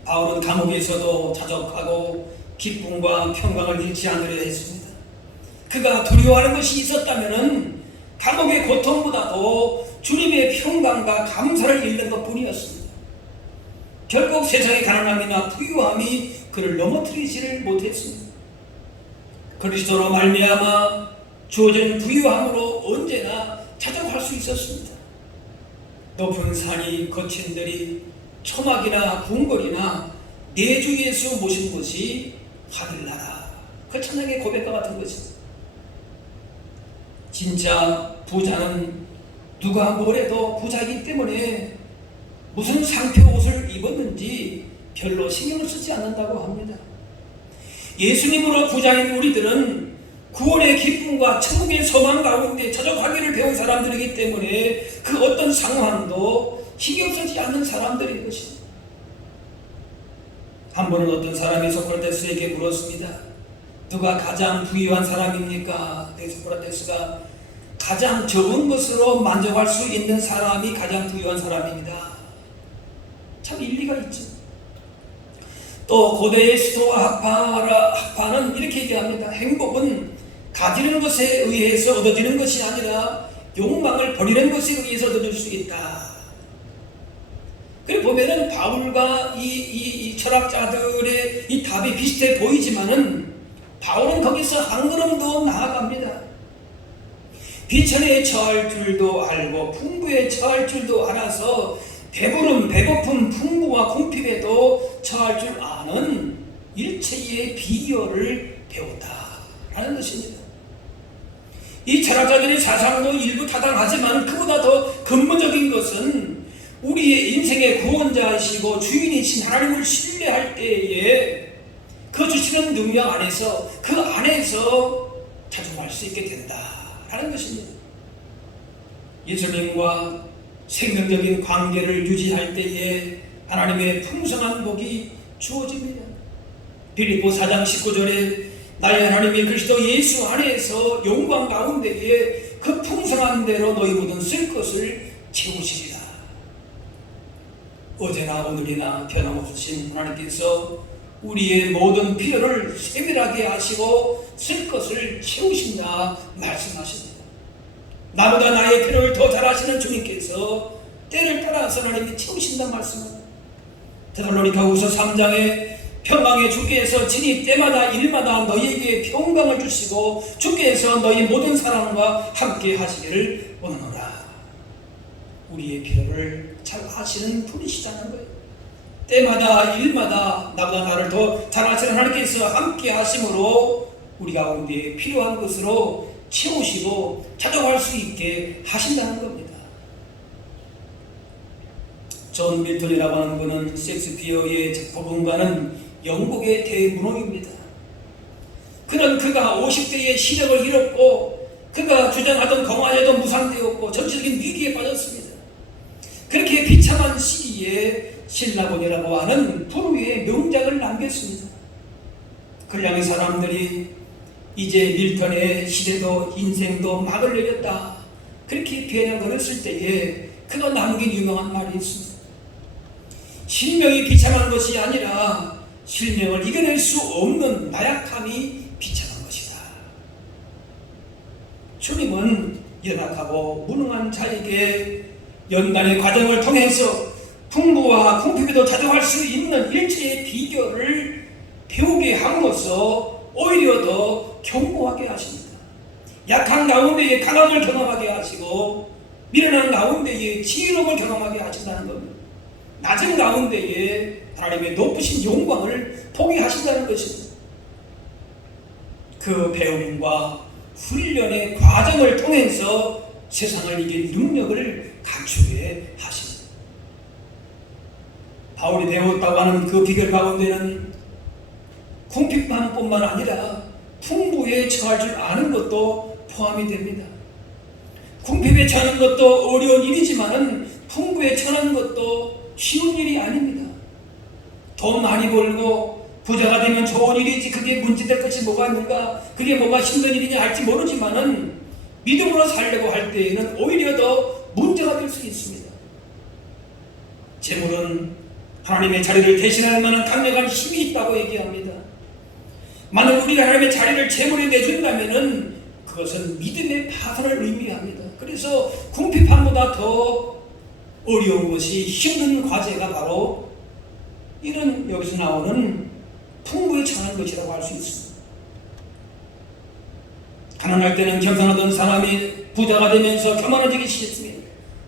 바울은 감옥에서도 자족하고 기쁨과 평강을 잃지 않으려 했습니다. 그가 두려워하는 것이 있었다면 감옥의 고통보다도 주님의 평강과 감사를 잃는 것뿐이었습니다. 결국 세상의 가난함이나 부유함이 그를 넘어뜨리지를 못했습니다. 그리스도로 말미암아 주어진 부유함으로 언제나 자족할 수 있었습니다. 높은 산이 거친 들이 초막이나 궁궐이나 내 주 예수 모신 것이 하늘나라, 그 찬양의 고백과 같은 것입니다. 진짜 부자는 누가 뭐래도 부자이기 때문에 무슨 상표 옷을 입었는지 별로 신경을 쓰지 않는다고 합니다. 예수님으로 부자인 우리들은 구원의 기쁨과 천국의 소망 가운데 자족하기를 배운 사람들이기 때문에 그 어떤 상황도 신경 쓰지 않는 사람들인 것입니다. 한 번은 어떤 사람이 소크라테스에게 물었습니다. 누가 가장 부유한 사람입니까? 소크라테스가 가장 적은 것으로 만족할 수 있는 사람이 가장 부유한 사람입니다. 참 일리가 있죠. 또 고대의 스토아 학파는 이렇게 얘기합니다. 행복은 가지는 것에 의해서 얻어지는 것이 아니라 욕망을 버리는 것에 의해서 얻어질 수 있다. 그리고 보면은 바울과 이 철학자들의 이 답이 비슷해 보이지만은 바울은 거기서 한 걸음 더 나아갑니다. 비천에 처할 줄도 알고 풍부에 처할 줄도 알아서 배부름, 배고픔, 풍부와 궁핍에도 처할 줄 아는 일체의 비결을 배웠다라는 것입니다. 이 철학자들의 사상도 일부 타당하지만 그보다 더 근본적인 것은 우리의 인생의 구원자이시고 주인이신 하나님을 신뢰할 때에 그 주시는 능력 안에서 그 안에서 자족할 수 있게 된다라는 것입니다. 예수님과 생명적인 관계를 유지할 때에 하나님의 풍성한 복이 주어집니다. 빌립보 4장 19절에 나의 하나님의 그리스도 예수 안에서 영광 가운데에 그 풍성한 대로 너희 모든 쓸 것을 채우시리라. 어제나 오늘이나 변함없으신 하나님께서 우리의 모든 필요를 세밀하게 하시고 쓸 것을 채우신다 말씀하십니다. 나보다 나의 필요를 더 잘 아시는 주님께서 때를 따라서 하나님이 채우신다 말씀합니다. 데살로니가후서 3장에 평강의 주께서 친히 때마다 일마다 너희에게 평강을 주시고 주께서 너희 모든 사랑과 함께 하시기를 원하노라. 우리의 필요를 잘 아시는 분이시다는 거예요. 때마다 일마다 나보다 나를 더 잘 아시는 하나님께서 함께 하심으로 우리 가운데 필요한 것으로 채우시고 자족할 수 있게 하신다는 겁니다. 존 밀턴이라고 하는 분은 셰익스피어의 작품가는 영국의 대문호입니다. 그는 그가 50대에 시력을 잃었고 그가 주장하던 공화제도 무산되었고 전체적인 위기에 빠졌습니다. 그렇게 비참한 시기에 신라본이라고 하는 불후의 명작을 남겼습니다. 그를 향해 사람들이 이제 밀턴의 시대도 인생도 막을 내렸다 그렇게 비아냥거렸을 때에 그가 남긴 유명한 말이 있습니다. 실명이 비참한 것이 아니라 실명을 이겨낼 수 없는 나약함이 비참한 것이다. 주님은 연약하고 무능한 자에게 연단의 과정을 통해서 풍부와 궁핍에도 자족할 수 있는 일체의 비결을 배우게 함으로써 오히려 더 견고하게 하십니다. 약한 가운데에 강함을 경험하게 하시고 미련한 가운데에 지혜로움을 경험하게 하신다는 겁니다. 낮은 가운데에 하나님의 높으신 영광을 보게 하신다는 것입니다. 그 배움과 훈련의 과정을 통해서 세상을 이길 능력을 갖추게 하십니다. 바울이 배웠다고 하는 그 비결 가운데는 궁핍함뿐만 아니라 풍부에 처할 줄 아는 것도 포함이 됩니다. 궁핍에 처하는 것도 어려운 일이지만 풍부에 처하는 것도 쉬운 일이 아닙니다. 돈 많이 벌고 부자가 되면 좋은 일이지 그게 문제될 것이 뭐가 있는가, 그게 뭐가 힘든 일이냐 할지 모르지만은 믿음으로 살려고 할 때에는 오히려 더 문제가 될 수 있습니다. 재물은 하나님의 자리를 대신할 만한 강력한 힘이 있다고 얘기합니다. 만약 우리가 하나님의 자리를 재물에 내준다면은 그것은 믿음의 파산을 의미합니다. 그래서 궁핍함보다 더 어려운 것이 힘든 과제가 바로 이런 여기서 나오는 풍부에 처한 것이라고 할 수 있습니다. 가난할 때는 겸손하던 사람이 부자가 되면서 교만해지기 시작했습니다.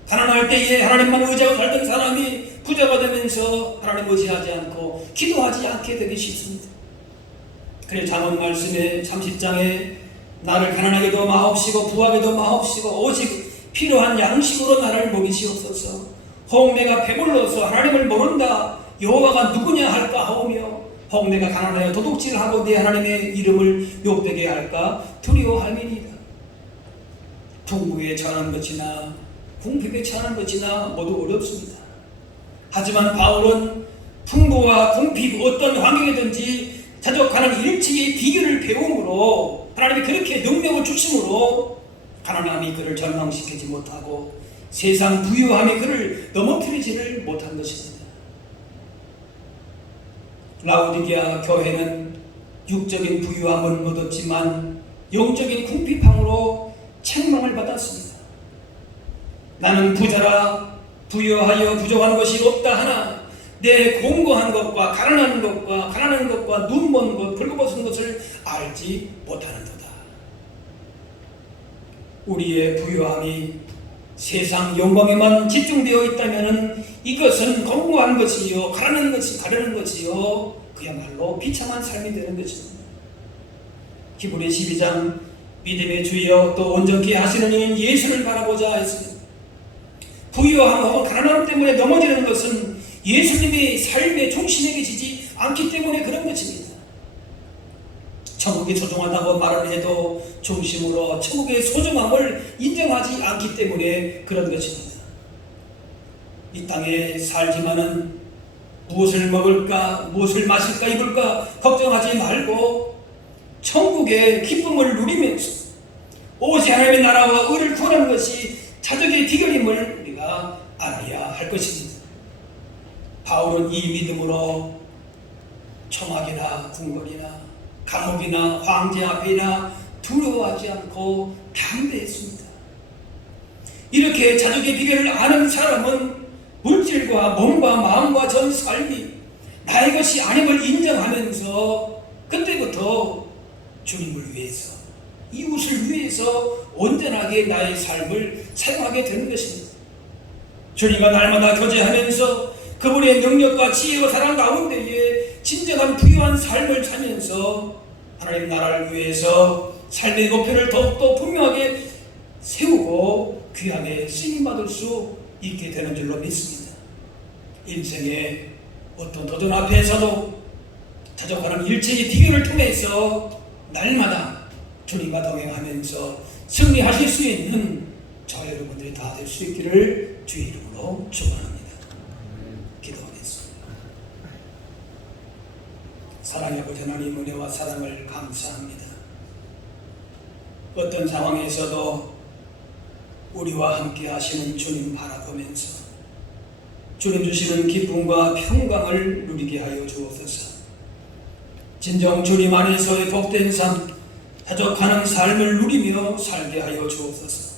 가난할 때에 하나님만 의지하고 살던 사람이 부자가 되면서 하나님 의지하지 않고 기도하지 않게 되기 쉽습니다. 그래서 잠언 말씀에 30장에 나를 가난하게도 마옵시고 부하게도 마옵시고 오직 필요한 양식으로 나를 먹이시옵소서. 홍매가 배불러서 하나님을 모른다 여호와가 누구냐 할까 하오며 홍매가 가난하여 도둑질하고 내 하나님의 이름을 욕되게 할까 두려워함이니이다. 풍부에 처하는 것이나 궁핍에 처하는 것이나 모두 어렵습니다. 하지만 바울은 풍부와 궁핍 어떤 환경이든지 자족하는 일체의 비결을 배움으로 하나님이 그렇게 능력을 주심으로 가난함이 그를 절망시키지 못하고 세상 부유함이 그를 넘어뜨리지를 못한 것입니다. 라오디게아 교회는 육적인 부유함을 얻었지만 영적인 궁핍함으로 책망을 받았습니다. 나는 부자라 부유하여 부족한 것이 없다 하나 내 공고한 것과 가난한 것과 눈먼 것, 벌거벗은 것을 알지 못하는도다. 우리의 부유함이 세상 영광에만 집중되어 있다면 이것은 공고한 것이요 가련한 것이요 그야말로 비참한 삶이 되는 것입니다. 히브리 12장 믿음의 주여 또 온전케 하시는 이는 예수를 바라보자 했습니다. 부유함하고 가난함 때문에 넘어지는 것은 예수님의 삶의 중심에 계시지 않기 때문에 그런 것입니다. 천국이 소중하다고 말을 해도 중심으로 천국의 소중함을 인정하지 않기 때문에 그런 것입니다. 이 땅에 살지만은 무엇을 먹을까, 무엇을 마실까, 입을까 걱정하지 말고 천국의 기쁨을 누리면서 오직 하나님의 나라와 의를 구하는 것이 자족의 비결임을 우리가 알아야 할 것입니다. 바울은 이 믿음으로 청악이나 궁궐이나 감옥이나 황제 앞이나 두려워하지 않고 담대했습니다. 이렇게 자족의 비결을 아는 사람은 물질과 몸과 마음과 전 삶이 나의 것이 아님을 인정하면서 그때부터 주님을 위해서 이웃을 위해서 온전하게 나의 삶을 사용하게 되는 것입니다. 주님과 날마다 교제하면서 그분의 능력과 지혜와 사랑 가운데에 진정한 부유한 삶을 살면서 하나님 나라를 위해서 삶의 목표를 더욱더 분명하게 세우고 귀하게 쓰임받을 수 있게 되는 줄로 믿습니다. 인생의 어떤 도전 앞에서도 자족하는 일체의 비결을 통해서 날마다 주님과 동행하면서 승리하실 수 있는 저와 여러분들이 다 될 수 있기를 주의 이름으로 축원합니다. 기도하겠습니다. 사랑의 아버지 하나님, 은혜와 사랑을 감사합니다. 어떤 상황에서도 우리와 함께 하시는 주님 바라보면서 주님 주시는 기쁨과 평강을 누리게 하여 주옵소서. 진정 주님 안에서의 복된 삶, 자족하는 삶을 누리며 살게 하여 주옵소서.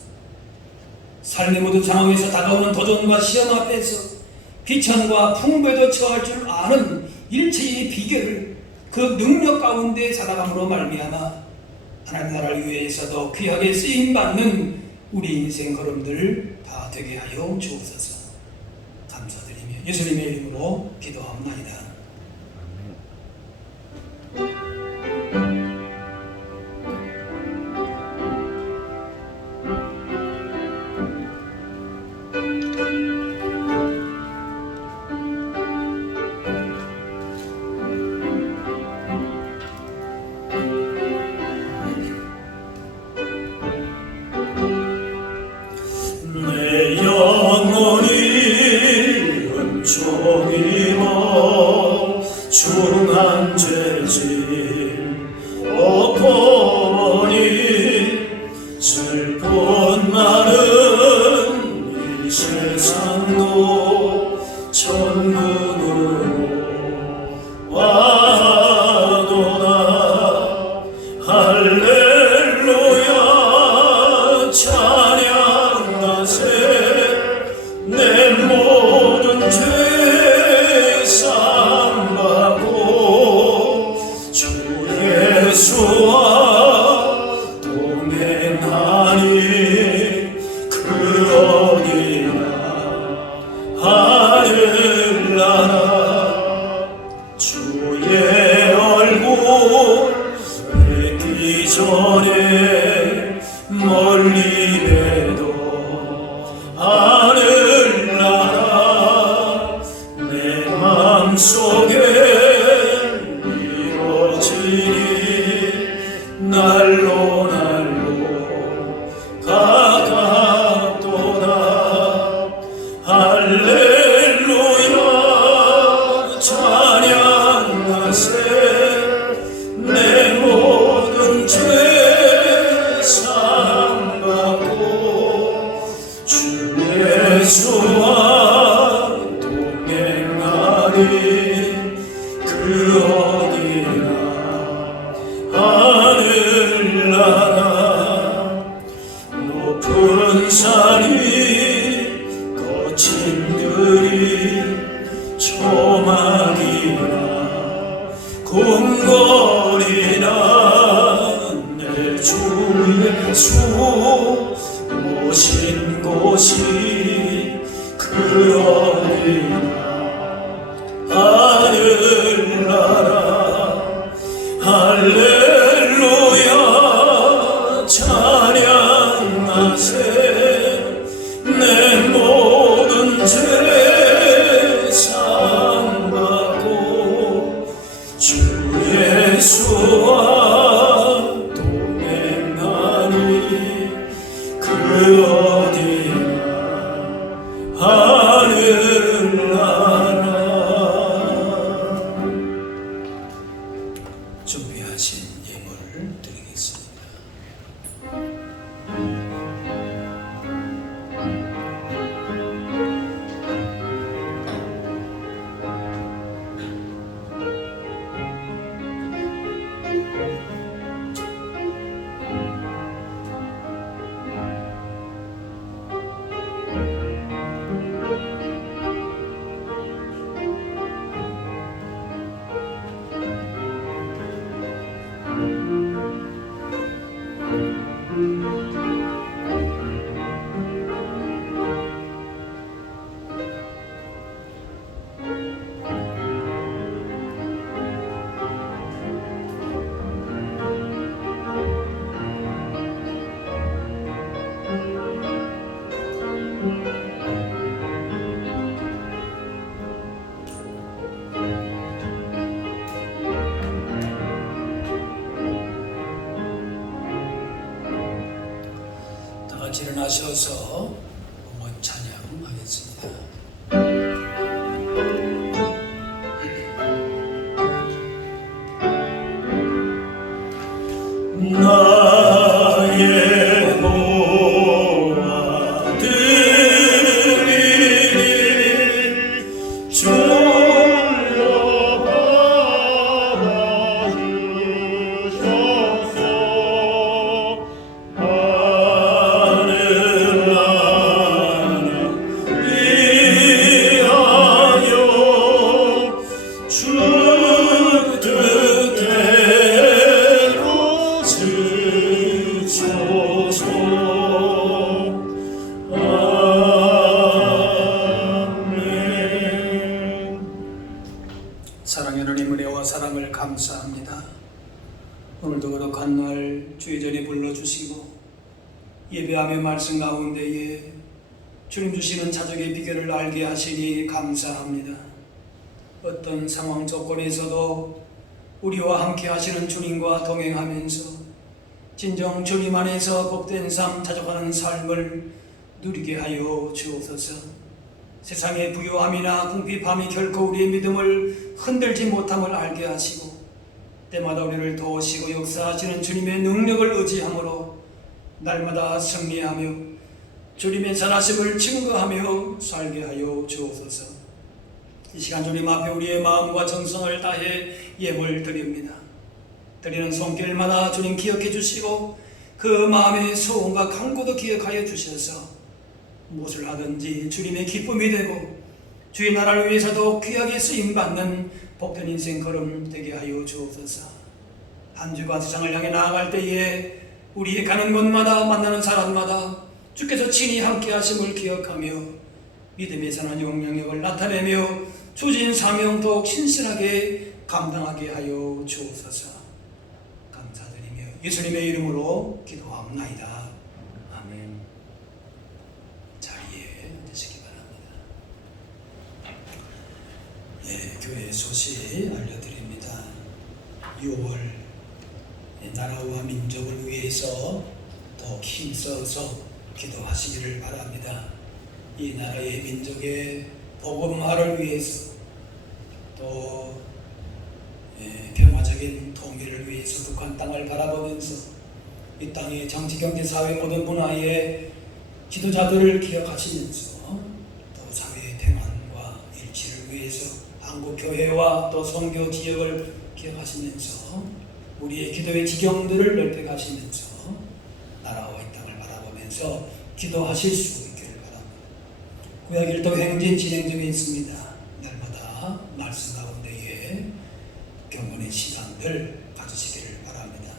삶의 모든 상황에서 다가오는 도전과 시험 앞에서 비천과 풍부에도 처할 줄 아는 일체의 비결을 그 능력 가운데 살아감으로 말미암아 하나님 나라를 위해서도 귀하게 쓰임받는 우리 인생 걸음들 다 되게 하여 주옵소서. 감사드리며 예수님의 이름으로 기도합나이다. 내 영혼이 은총이며 중한 죄질 없거니 슬픈 말은 이 세상도 천국으로 와도다. 할렐루야 찬양하세. 내 모든 죄 사함받고 주 예수와 동행하니 그 어디나 하늘나라. 주의 얼굴 뵙기 전에 멀리 봬도 하늘나라. 내 맘속에 이루어지니 날로 가깝도다. 할렐루야 찬양하세. 내 모든 죄 사함받고 주 예수와 동행하니 그 어디나 하늘나라. 높은 산이 거친 들이 초막이나 궁궐이나 내 주 예수 모신 곳이 그 어디나 일어나셔서 어머니 찬양하겠습니다. 나의 보아들이 주여 받아주셔서 하늘 나라 위하여 주 뜻대로 주소서. 아멘. 사랑의 하나님, 은혜와 사랑을 감사합니다. 오늘도 거룩한 날 주의 전에 불러주시고 예배하며 말씀 가운데에 주님 주시는 자족의 비결을 알게 하시니 감사합니다. 어떤 상황 조건에서도 우리와 함께 하시는 주님과 동행하면서 진정 주님 안에서 복된 삶, 자족하는 삶을 누리게 하여 주옵소서. 세상의 부요함이나 궁핍함이 결코 우리의 믿음을 흔들지 못함을 알게 하시고 때마다 우리를 도우시고 역사하시는 주님의 능력을 의지함으로 날마다 승리하며 주님의 선하심을 증거하며 살게 하여 주옵소서. 이 시간 주님 앞에 우리의 마음과 정성을 다해 예물 드립니다. 드리는 손길마다 주님 기억해 주시고 그 마음의 소원과 간구도 기억하여 주셔서 무엇을 하든지 주님의 기쁨이 되고 주의 나라를 위해서도 귀하게 쓰임받는 복된 인생 걸음 되게 하여 주옵소서. 한 주간 세상을 향해 나아갈 때에 우리 가는 곳마다 만나는 사람마다 주께서 친히 함께 하심을 기억하며 믿음의 선한 영향력을 나타내며 주신 사명 더욱 신실하게 감당하게 하여 주옵소서. 감사드리며 예수님의 이름으로 기도합나이다. 아멘. 자리에 앉으시기 바랍니다. 교회 소식 알려드립니다. 6월 나라와 민족을 위해서 더 힘써서 기도하시기를 바랍니다. 이 나라의 민족의 복음화를 위해서 또 평화적인 통일을 위해서 북한 땅을 바라보면서 이 땅의 정치, 경제, 사회 모든 분야의 지도자들을 기억하시면서 또 사회의 평안과 일치를 위해서 한국 교회와 또 선교 지역을 기억하시면서 우리의 기도의 지경들을 넓혀가시면서 나라와 이 땅을 바라보면서 기도하실 수 있기를 바랍니다. 구약일도 행진 진행 중에 있습니다. 날마다 말씀 가운데에 경건의 시간들 가지시기를 바랍니다.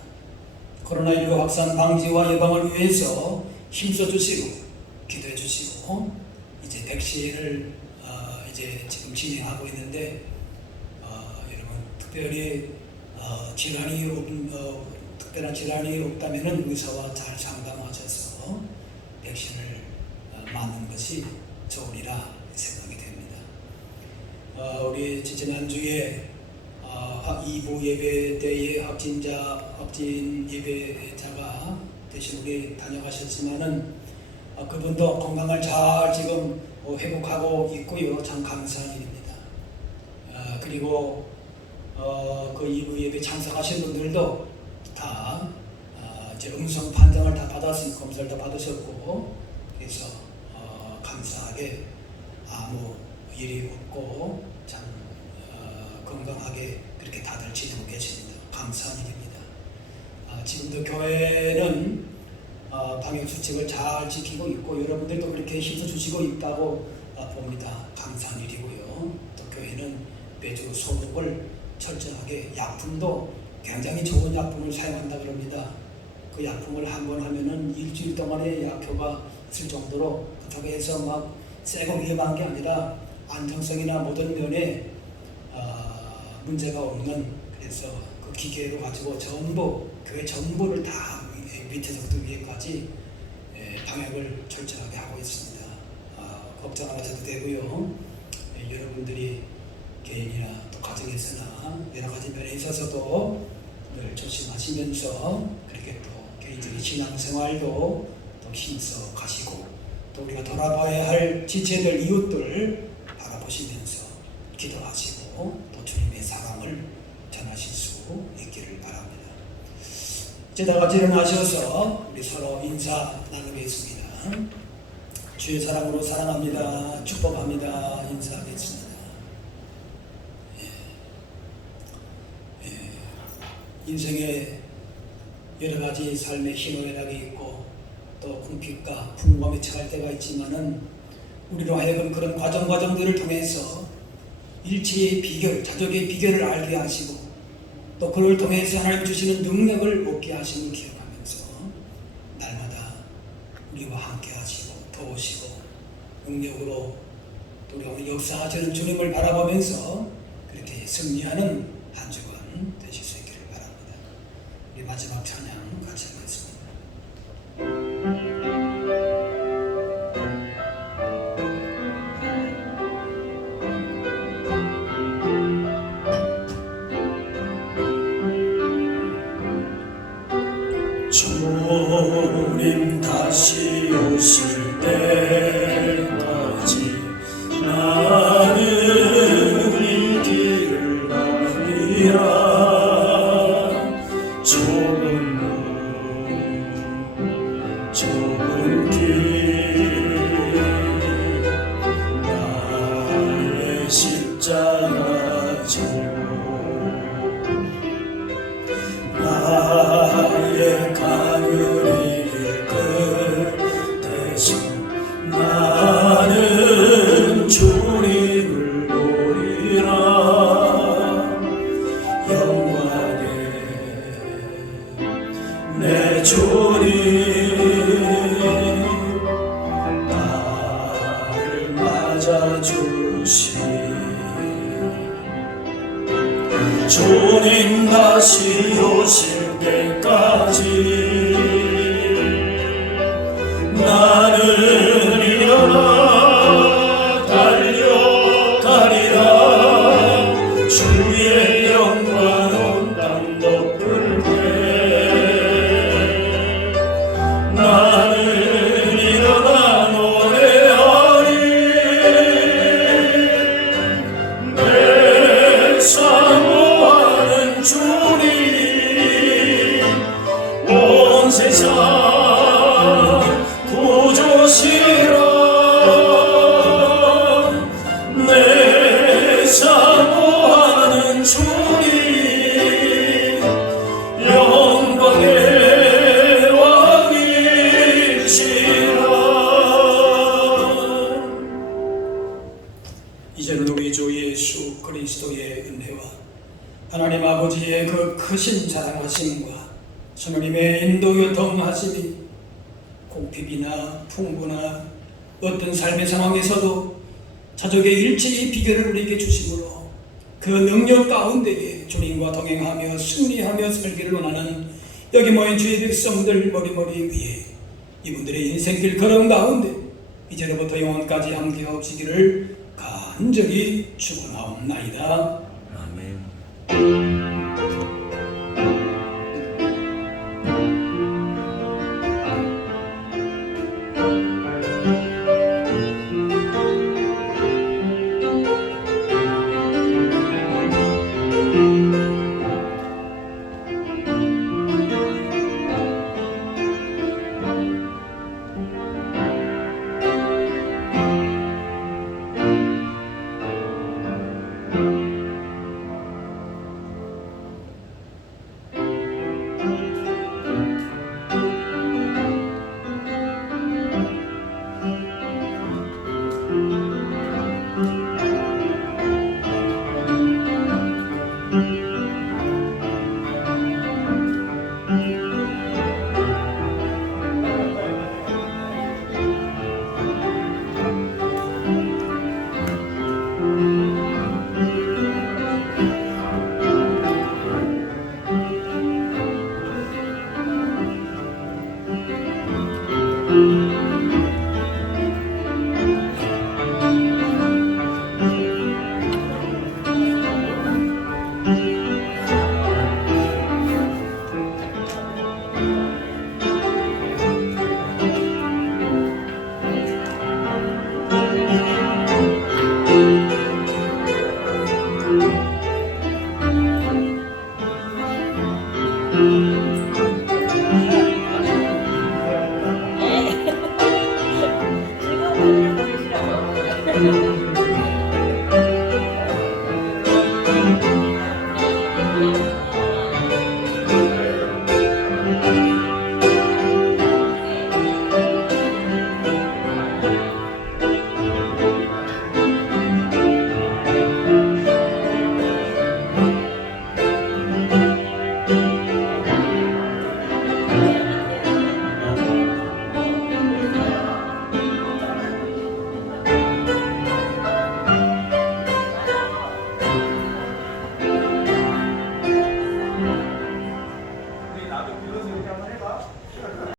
코로나19 확산 방지와 예방을 위해서 힘써 주시고 기도해 주시고 이제 백신을 이제 지금 진행하고 있는데 여러분 특별히 특별한 질환이 없다면 의사와 잘 상담하셔서 백신을 맞는 것이 좋으리라 생각이 됩니다. 우리 지난주에 2부 예배 때에 확진 예배자가 대신 우리 다녀가셨지만은 그분도 건강을 잘 지금 회복하고 있고요. 참 감사한 일입니다. 그리고 그 2부 예배 참석하신 분들도 다 이제 음성 판정을 다 받았으니 검사를 다 받으셨고 그래서 감사하게 아무 일이 없고 참 건강하게 그렇게 다들 지내고 계십니다. 감사한 일입니다. 지금도 교회는 방역 수칙을 잘 지키고 있고 여러분들도 그렇게 힘써 주시고 있다고 봅니다. 감사한 일이고요. 또 교회는 매주 소독을 철저하게 약품도 굉장히 좋은 약품을 사용한다 그럽니다. 그 약품을 한번 하면은 일주일 동안의 약효가 있을 정도로 그렇다고 해서 막 세고 위험한 게 아니라 안정성이나 모든 면에 문제가 없는 그래서 그 기계로 가지고 전부 교회 전부를 다 밑에서부터 위에까지 방역을 철저하게 하고 있습니다. 걱정 안 하셔도 되고요. 여러분들이 개인이나 또 가정에서나 여러 가지 면에 있어서도 늘 조심하시면서 그렇게 또 개인적인 신앙생활도 또 힘써 가시고 또 우리가 돌아봐야 할 지체들 이웃들 바라보시면서 기도하시고 또 주님의 사랑을 전하실 수 있기를 바랍니다. 이제 다 같이 일어나셔서 우리 서로 인사 나누겠습니다. 주의 사랑으로 사랑합니다. 축복합니다. 인사하겠습니다. 인생에 여러 가지 삶의 희노애락이 있고 또 궁핍과 풍부함에 처할 때가 있지만은 우리로 하여금 그런 과정들을 통해서 일체의 비결, 자족의 비결을 알게 하시고 또 그를 통해서 하나님 주시는 능력을 얻게 하심을 기억하면서 날마다 우리와 함께 하시고 도우시고 능력으로 또 우리 오늘 역사하시는 주님을 바라보면서 그렇게 승리하는 한 주간 되실 수 있기를 바랍니다. 우리 마지막 찬양 같이 하겠습니다. 주님 다시 오실 때까지 나는 이 길을 가리라. 좁은 길 나의 십자가 져 나의 가늘이 끝에서 나는 주님을 보리라. 영광에 내 주님 나를 맞아주시. 주님 다시 오실 때까지 나는 일어나 달려가리라. 주의 영광 온 땅 덮을 때 나는 일어나 노래하리. 내 사모하는 주님 온 세상 구주시라. 내 사모하는 주님 영광의 왕이시라. 이제는 우리 주 예수 그리스도의 은혜와 하나님 아버지의 그 크신 사랑하심과 성령님의 인도 교통하심이 공핍이나 풍부나 어떤 삶의 상황에서도 자족의 일체의 비결을 우리에게 주심으로 그 능력 가운데에 주님과 동행하며 승리하며 살기를 원하는 여기 모인 주의 백성들 머리머리 위에 이분들의 인생길 걸음 가운데 이제로부터 영원까지 함께 하시기를 간절히 축원하옵나이다. 아멘.